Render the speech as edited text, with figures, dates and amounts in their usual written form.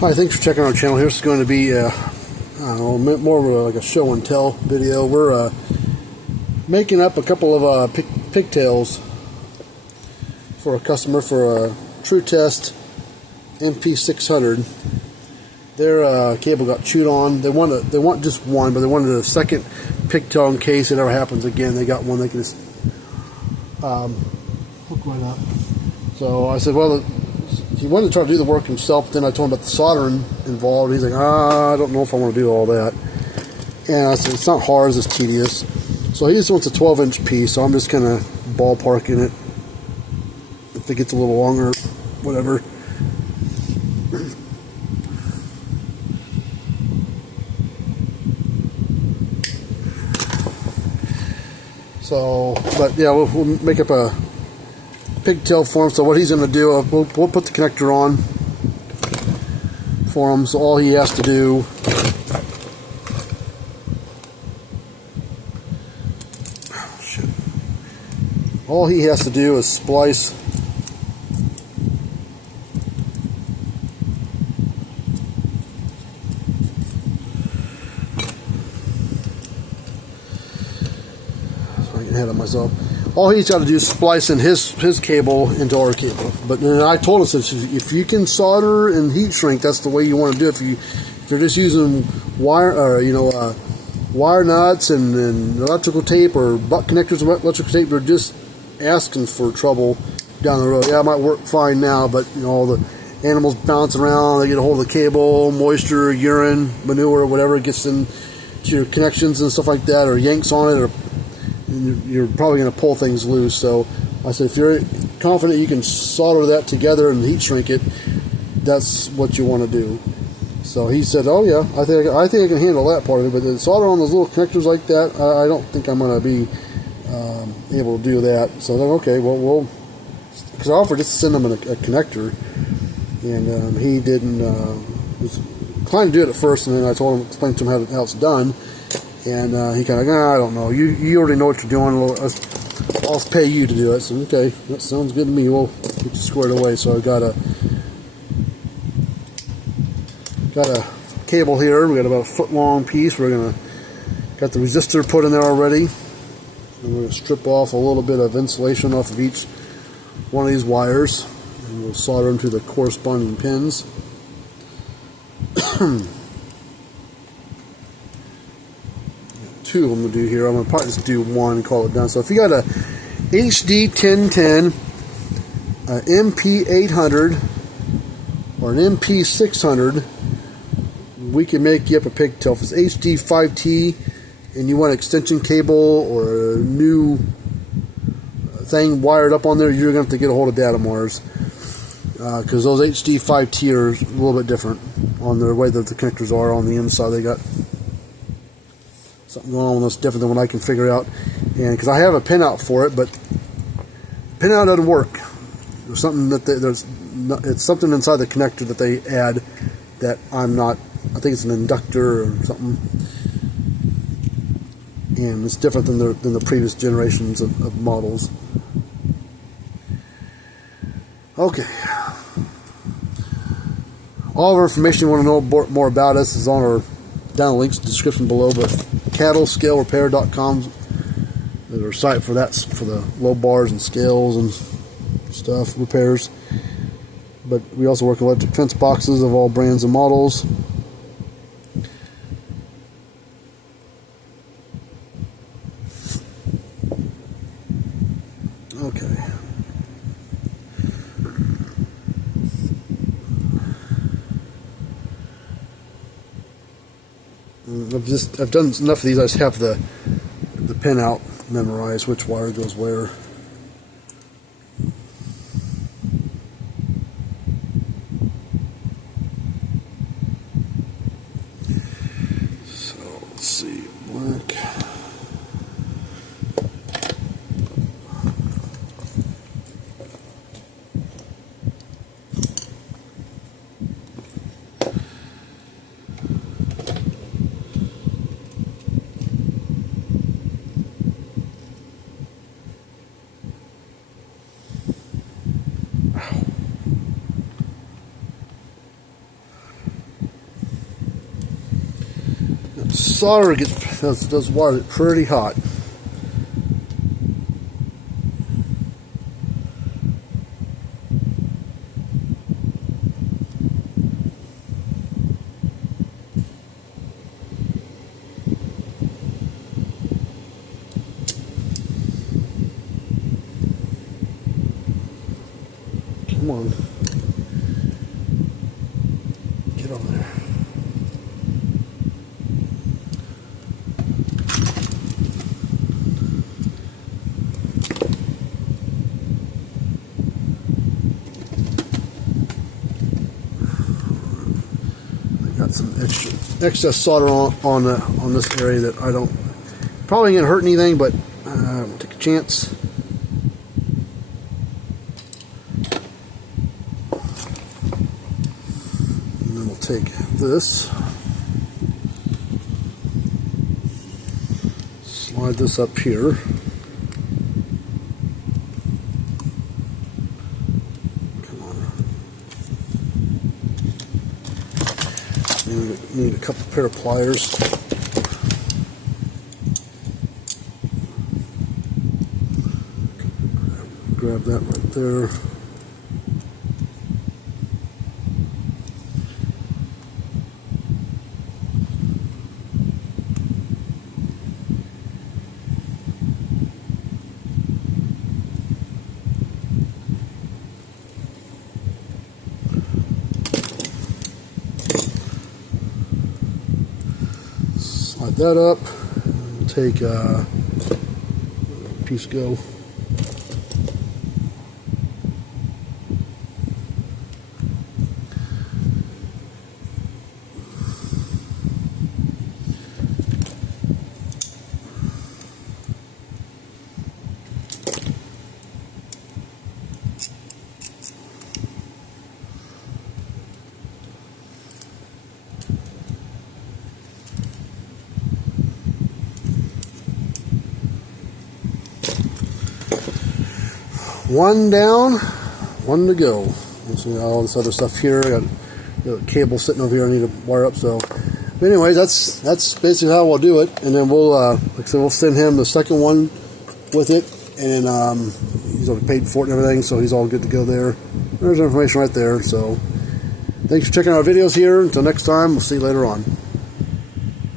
Hi, thanks for checking our channel. Here's going to be I don't know, more of like a show and tell video. We're making up a couple of pigtails for a customer for a Tru-Test MP600. Their cable got chewed on. They want just one, but they wanted a second pigtail in case it ever happens again. They got one they can just hook right up. So I said, well, he wanted to try to do the work himself, but then I told him about the soldering involved. He's like, I don't know if I want to do all that. And I said, it's not hard, it's just tedious. So he just wants a 12-inch piece, so I'm just kind of ballparking it. If it gets a little longer, whatever. So, but yeah, we'll make up a pigtail for him. So what he's going to do, we'll put the connector on for him. So all he has to do is splice ahead of myself. All he's got to do is splice in his cable into our cable. But then I told us if you can solder and heat shrink, that's the way you want to do it. If you're just using wire, wire nuts and electrical tape or butt connectors with electrical tape, you're just asking for trouble down the road. Yeah, it might work fine now, but all the animals bounce around, they get a hold of the cable, moisture, urine, manure, whatever gets into your connections and stuff like that, or yanks on it, or you're probably going to pull things loose. So I said, if you're confident you can solder that together and heat shrink it, that's what you want to do. So he said, oh yeah, I think I can handle that part of it, but the solder on those little connectors like that, I don't think I'm going to be able to do that. So then, okay, well, because I offered just to send him a connector, and he didn't, was inclined to do it at first, and then I told him, explained to him how it's done. And he kind of like, I don't know. You already know what you're doing. I'll pay you to do it. So okay, that sounds good to me. We'll get you squared away. So I got a cable here. We got about a foot long piece. Got the resistor put in there already. And we're gonna strip off a little bit of insulation off of each one of these wires, and we'll solder them to the corresponding pins. Two of them to do here. I'm going to probably just do one and call it done. So if you got a HD1010, an MP800, or an MP600, we can make you up a pigtail. If it's HD5T and you want an extension cable or a new thing wired up on there, you're going to have to get a hold of Datamars, because those HD5T are a little bit different on the way that the connectors are on the inside. They got something going on that's different than what I can figure out, and because I have a pinout for it, but pinout doesn't work. There's something that it's something inside the connector that they add that I'm not. I think it's an inductor or something, and it's different than the previous generations of models. Okay. All of our information you want to know more about us is on our down the links in the description below, but cattlescalerepair.com is our site for that, for the low bars and scales and stuff, repairs. But we also work with electric fence boxes of all brands and models. Okay. I've done enough of these. I just have the pin out memorized, which wire goes where. So let's see, black. solder does wire it pretty hot. Come on. Get over there. I got some excess solder on this area that I don't probably ain't gonna hurt anything, but take a chance. Take this, slide this up here, come on, need a couple pair of pliers, grab that right there. Slide that up, take a piece go. One down, one to go. See all this other stuff here. I got a cable sitting over here I need to wire up. So, but anyways, that's basically how we'll do it. And then we'll, like I said, we'll send him the second one with it, and he's already paid for it and everything, so he's all good to go there. There's information right there. So, thanks for checking out our videos here. Until next time, we'll see you later on.